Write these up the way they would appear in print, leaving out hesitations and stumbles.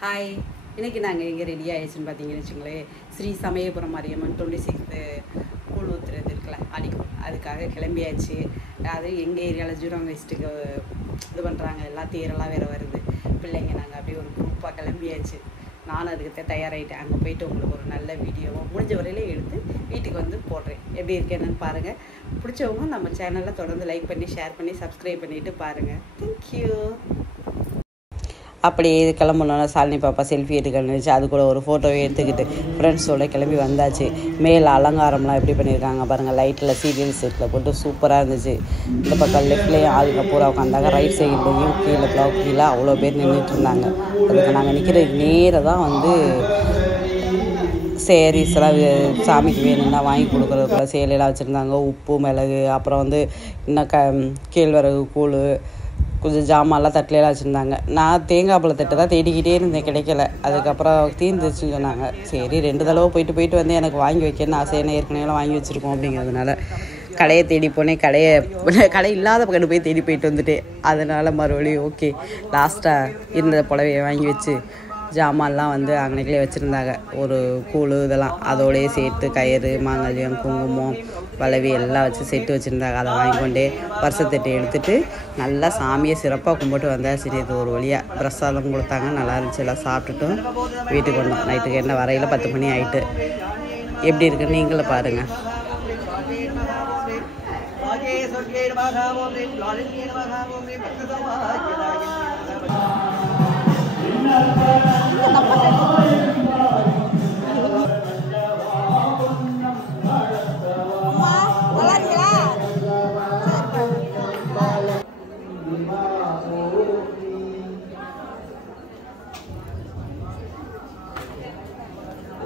Hi, இன்றைக்கி நாங்கள் எங்கே ரெடி ஆகிடுச்சுன்னு பார்த்தீங்கன்னு வச்சுங்களேன். ஸ்ரீ சமயபுரம் மாரியம்மன் 26th கூழ் ஊற்றுறது இருக்குல்ல, அடிக்கும், அதுக்காக கிளம்பியாச்சு. அது எங்கள் ஏரியாவில் ஜூராங் வெஸ்ட்டுக்கு இது பண்ணுறாங்க, எல்லாம் தேரெல்லாம் வேறு வருது. பிள்ளைங்க நாங்கள் அப்படியே ஒரு குரூப்பாக கிளம்பியாச்சு. நானும் அதுக்கு தயாராகிட்டேன். அங்கே போயிட்டு உங்களுக்கு ஒரு நல்ல வீடியோவை முடிஞ்ச வரையிலே எடுத்து வீட்டுக்கு வந்து போடுறேன். எப்படி இருக்கேன்னு பாருங்கள். பிடிச்சவங்க நம்ம சேனலில் தொடர்ந்து லைக் பண்ணி, ஷேர் பண்ணி, சப்ஸ்கிரைப் பண்ணிவிட்டு பாருங்கள். தேங்க்யூ. அப்படியே கிளம்புனோன்னா சாலினி பாப்பா செல்ஃபி எடுக்கணும்னு வச்சு அது கூட ஒரு ஃபோட்டோவை எடுத்துக்கிட்டு ஃப்ரெண்ட்ஸோடு கிளம்பி வந்தாச்சு. மேலே அலங்காரம்லாம் எப்படி பண்ணியிருக்காங்க பாருங்கள். லைட்டில் சீரியல் செட்டில் போட்டு சூப்பராக இருந்துச்சு. இந்த பக்கம் லெஃப்ட்லேயும் ஆளுங்க பூரா உட்காந்தாங்க, ரைட் சைட்லேயும் கீழே ப்ளாக் கீழே அவ்வளோ பேர் நின்றுட்டு இருந்தாங்க. அதுக்கு நாங்கள் நிற்கிறதுக்கு நேராக தான் வந்து சேரீஸ்லாம் சாமிக்கு வேணும்னா வாங்கி கொடுக்குறதுக்குள்ள சேலையெல்லாம் வச்சுருந்தாங்க. உப்பு மிளகு, அப்புறம் வந்து இன்னும் கேழ்வரகு கூழ், கொஞ்சம் ஜாமான்லாம் தட்டிலெல்லாம் வச்சுருந்தாங்க. நான் தேங்காய் பழ தட்டு தான் தேடிக்கிட்டே இருந்தேன், கிடைக்கல. அதுக்கப்புறம் தீர்ந்துச்சுன்னு சொன்னாங்க. சரி 2 தடவை போயிட்டு வந்து எனக்கு வாங்கி வைக்கணும்னு ஆசை. ஏன்னா ஏற்கனவே வாங்கி வச்சுருக்கோம் அப்படிங்கிறதுனால கடையை தேடி போனேன். கடை இல்லாத பக்கம் போய் தேடி போயிட்டு வந்துட்டேன். அதனால் மறுபடியும் ஓகே லாஸ்ட்டாக இருந்த புடவையை வாங்கி வச்சு ஜாமான்லாம் வந்து அங்கனைக்கிலே வச்சுருந்தாங்க. ஒரு கூழ் இதெல்லாம் அதோடையே சேர்த்து கயிறு, மாங்கல்யம், குங்குமம், வளவி எல்லாம் வச்சு செட்டு வச்சுருந்தாங்க. அதை வாங்கிக்கொண்டே வருஷத்தட்டு எடுத்துகிட்டு நல்லா சாமியை சிறப்பாக கும்பிட்டு வந்தாச்சு. இது ஒரு வழியாக பிரசாதம் கொடுத்தாங்க, நல்லா இருந்துச்சு. எல்லாம் சாப்பிட்டுட்டும் வீட்டுக்கு வந்தோம். நைட்டுக்கு என்ன வரையில் 10 மணி ஆகிட்டு. எப்படி இருக்குன்னு நீங்களும் பாருங்கள்.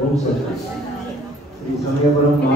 ஓம் சக்தி ஸ்ரீ சமயபுரம்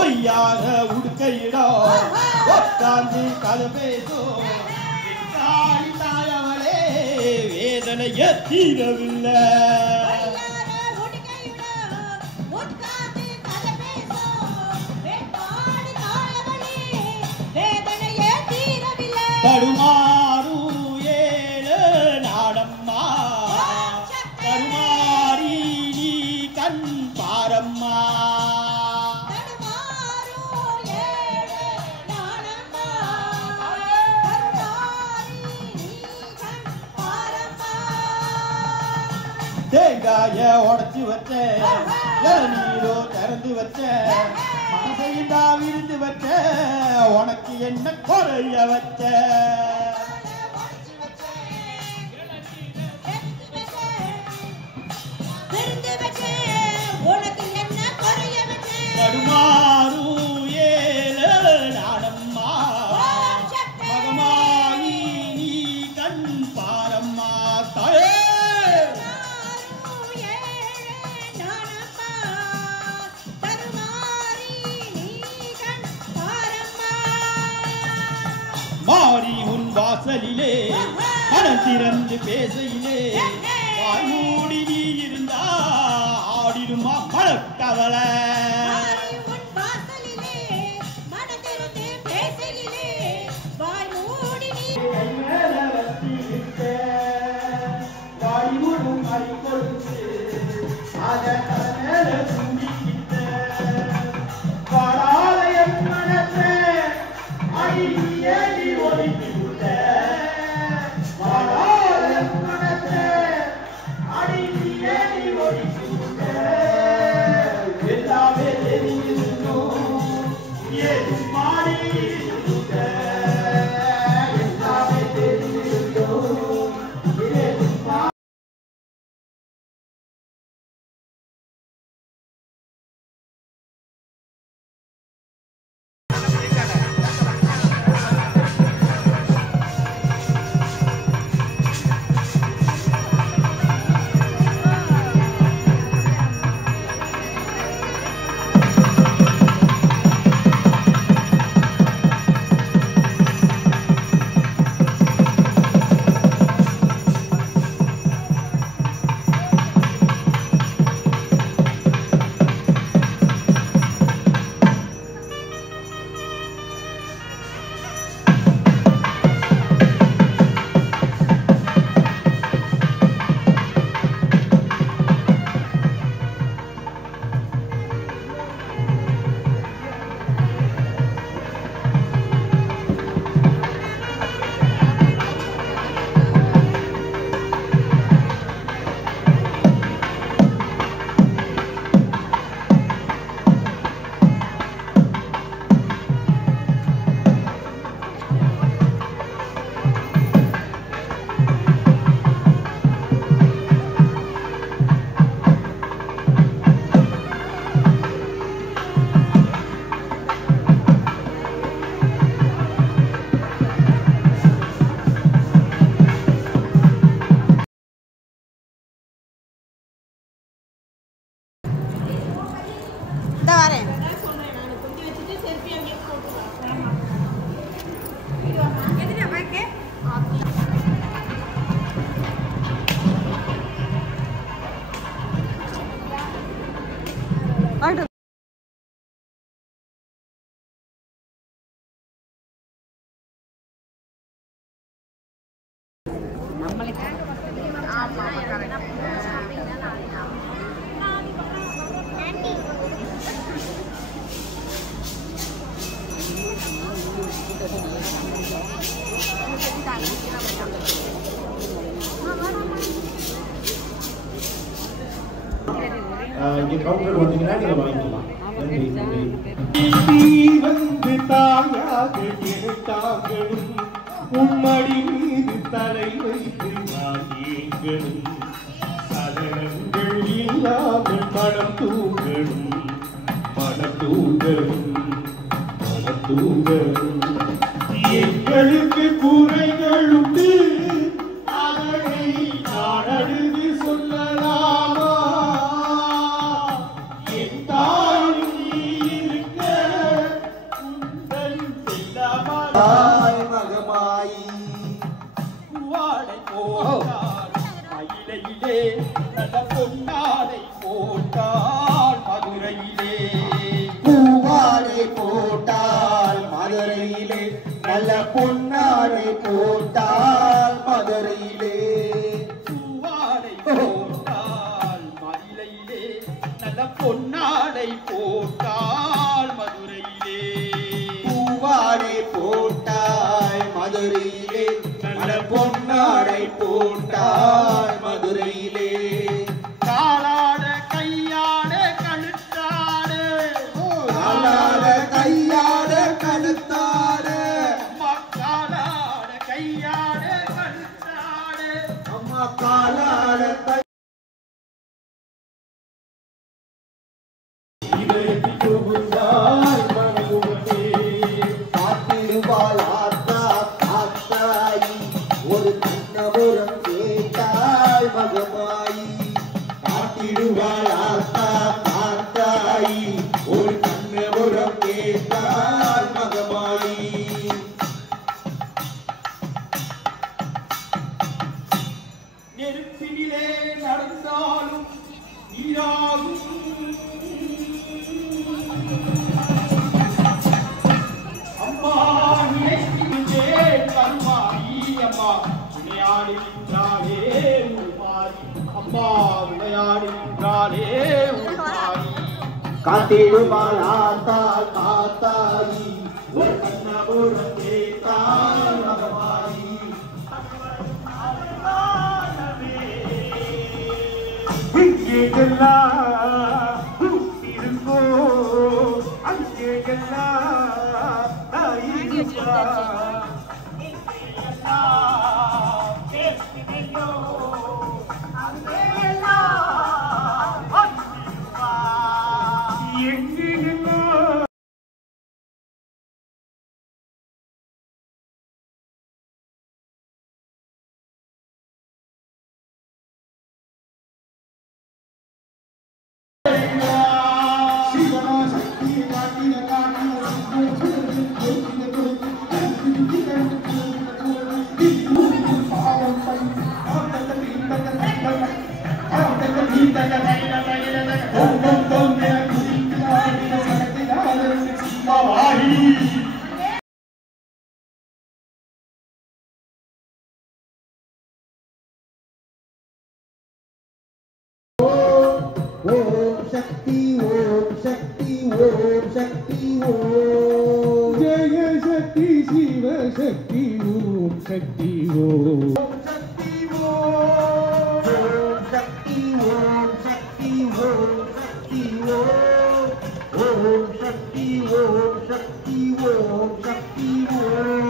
ஒய்யாக உடுக்கையிடோ உட்கார்ந்து கலபேசோ தாயவளே வேதனைய தீரவில்லை. தடுமாறும் ஏழு நாடம்மா தடுமாறி நீ கண் பாரம்மா. தேங்காய உடைச்சு வச்ச நீரோ திறந்து வச்ச மனசையும் தான் விருந்து வச்ச உனக்கு என்ன குறைய வச்ச கடுமாறும் ஏழு நாடம்மா மகமாயி நீ கண் பாரம்மா தாயே மாறி உன் வாசலிலே மனம் திறந்து பேசையிலே வாய் மூடி நீ இருந்தா ஆடிடுமா மழக்கவலை இங்கே கவுண்டர் வந்தீங்கன்னா நீங்க வாங்கிக்கலாம். வந்து தாயாக எடுத்தாங்களும் உம்மடி மீது தலை வைத்து வாங்கிங்களும் சதனங்கள் இல்லாமல் மனம் தூங்கணும் மனம் தூங்கணும் மனம் தூங்கணும் எங்களுக்கு கூரைகள் உண்டு அதனை நான் அழுது சொல்லலாமா என் தாய் நீ இருக்க உந்தன் செல்லமாய் மகமாயி பூவாடை போட்டால் மயிலையிலே நல்ல பொன்னாடை போட்டால் மதுரையிலே பூவாடை போட்டால் மதுரையிலே நல்ல பொன்னாடை போட்டால் மதுரையிலே பூவாடை போட்டால் மயிலையிலே நல்ல பொன்னாடை போட்டால் மதுரையிலே பூவாடை போட்டால் மதுரையிலே நல்ல பொன்னாடை போட்டால் மதுரையிலே காத்திடுவாள் ஆத்தா காத்தாயி ஒரு கண்ணபுரம் கேட்டாள் மகமாயி காத்திடுவாள் ஆத்தா காத்தாயி ஒரு கண்ணபுரம் கேட்டாள் மகமாயி நெருப்பினிலே நடந்தாலும் நீராகும் அம்மா நினைக்கின்றே கருமாயி அம்மா விளையாடி நின்றாளே உருமாறி அம்மா விளையாடி நின்றாளே உருமாறி காத்திடுவாள் ஆத்தா காத்தாயி ஒரு கண்ணபுரம் கேட்டாள் மகமாயி இருங்கோ அங்கேயெல்லாம் தாயிப்பா எங்கெல்லாம் ஓம் சக்தி ஓம் சக்தி ஓம் சக்தி ஓம் ஜெய சக்தி சிவ சக்தி ஓம் சக்தி ஓம் சக்தி ஓம் சக்தி ஓம் சக்தி ஓம் சக்தி ஓம் ஓம் சக்தி ஓம் சக்தி ஓம் சக்தி ஓம்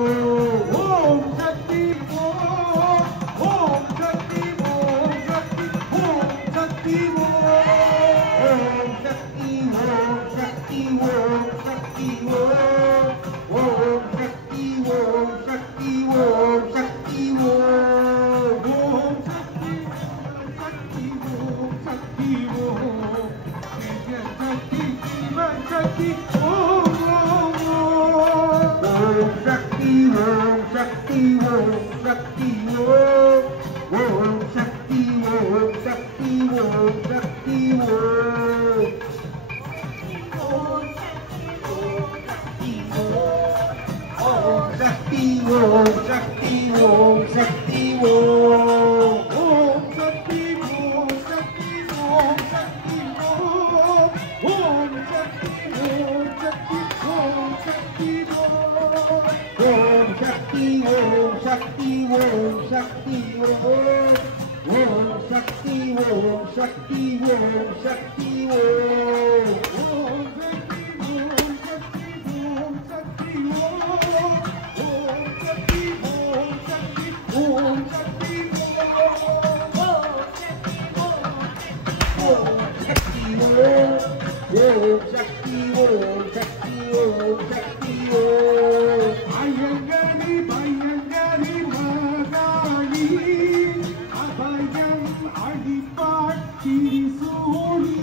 ஓம் சக்தி ஓம் ஓம் சக்தி ஓம் சக்தி ஓம் சக்தி ஓம் ஓம் சக்தி ஓம் சக்தி ஓம் சக்தி ஓம் ஓம் சக்தி ஓம் சக்தி ஓம் சக்தி ஓம் ஓம் சக்தி சக்தி ஓம் சக்தி ஓம் ஜெய சக்தி சிவ சக்தி ஓம் ஓம் ஓம் ஓம் சக்தி ஓம் சக்தி ஓம் சக்தி ஓம் ஓம் சக்தி ஓம் சக்தி ஓம் சக்தி ஓம் ஓம் சக்தி ஓம் சக்தி ஓம் சக்தி ஓம் ஓம் சக்தி ஓம் சக்தி ஓம் சக்தி ஓம் ஓம் சக்தி ஓம் சக்தி ஓம் சக்தி ஓம் ஓம் சக்தி ஓம் சக்தி ஓம் சக்தி ஓம் ஓம் சக்தி ஓம் சக்தி ஓம் சக்தி ஓம் ஓம் சக்தி ஓம் சக்தி ஓம் சக்தி ஓம் ஓம் சக்தி ஓம் சக்தி ஓம் சக்தி ஓம் சக்தி ஓம் ஓம் சக்தி ஓம் சக்தி ஓம் சக்தி ஓம் ஐயங்கரி பையங்கரி மகாளி அபயம் அடிப்பாட் திரிசூலி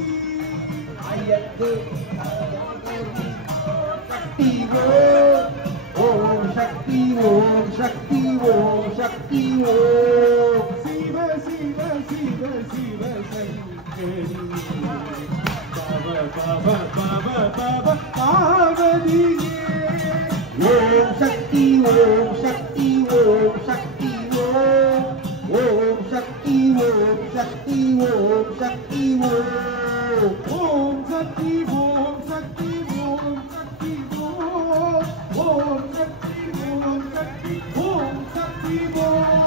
ஐயங்கு சக்தி ஓம் ஓம் சக்தி ஓம் சக்தி ஓம் சக்தி ஓம் சிவ சிவ சிவ சிவ சங்கரி பவ பவ பவ பவ பார்வதியே ஓம் சக்தி ஓம் சக்தி ஓம் சக்தி ஓம் ஓம் சக்தி ஓம் சக்தி ஓம் சக்தி ஓம் ஓம் சக்தி ஓம் சக்தி ஓம் சக்தி ஓம் ஓம் சக்தி ஓம் சக்தி ஓம் சக்தி ஓம்